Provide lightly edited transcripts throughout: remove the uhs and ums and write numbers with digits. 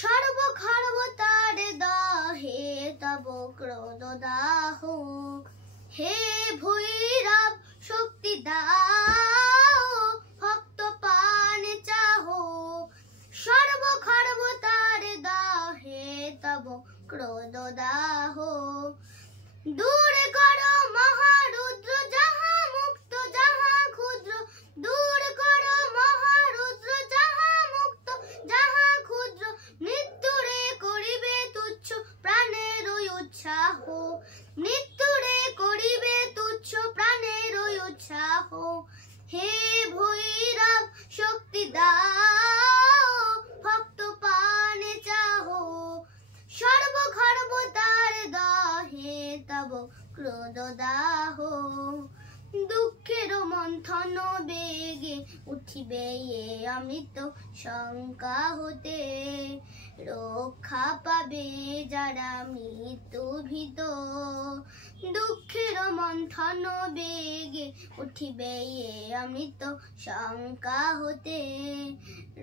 সর্বক্ষর্বতার দাহে তব ক্রোধ দাহ। হে ভৈরব শক্তি দাও, ভক্ত পান চাহো। সর্বক্ষর্বতার দাহে তব ক্রোধ দাহ। দূর করো মহারুদ্র যাহা মুক্ত যাহা ক্ষুদ্র। দূর করো মহারুদ্র যাহা মুক্ত যাহা ক্ষুদ্র। মৃত্যুরে করিবে তুচ্ছ প্রাণের উৎসাহ। মৃত্যুরে করিবে তুচ্ছ প্রাণের উৎসাহ। হে ভৈরব শক্তি দাও, ভক্ত পানে চাহো। সর্বক্ষর্বতার দাহে তব ক্রোধ দাহ। দুঃখের মন্থন বেগে উঠিবে এ অমৃত শঙ্কা হতে। রক্ষা পাবে যারা মৃত্যু ভীত। দুঃখের মন্থন বেগে উঠিবে এ অমৃত শঙ্কা হতে।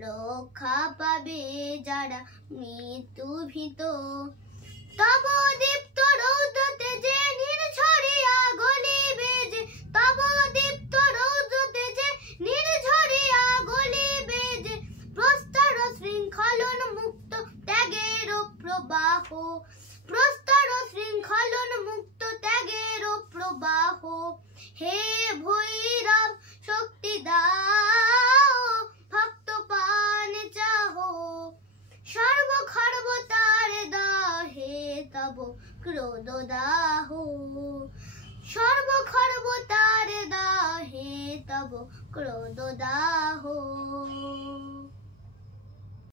রক্ষা পাবে যারা মৃত্যু ভীত। তব দীপ্ত রৌদ্র তেজে নির্ঝরিয়া গলিবে যে। তব দীপ্ত রৌদ্র তেজে নির্ঝরিয়া গলিবে যে। প্রস্তর শৃঙ্খলন মুক্ত ত্যাগের প্রবাহ। প্রস্তর শৃঙ্খলন মুক্ত ত্যাগের প্রবাহ। হে ভৈরব শক্তি দাও, ভক্ত পান চাহো। সর্বক্ষর্বতার দাহে তব ক্রোধ দাহ। সর্বক্ষর্বতার দাহে তব ক্রোধ দাহ।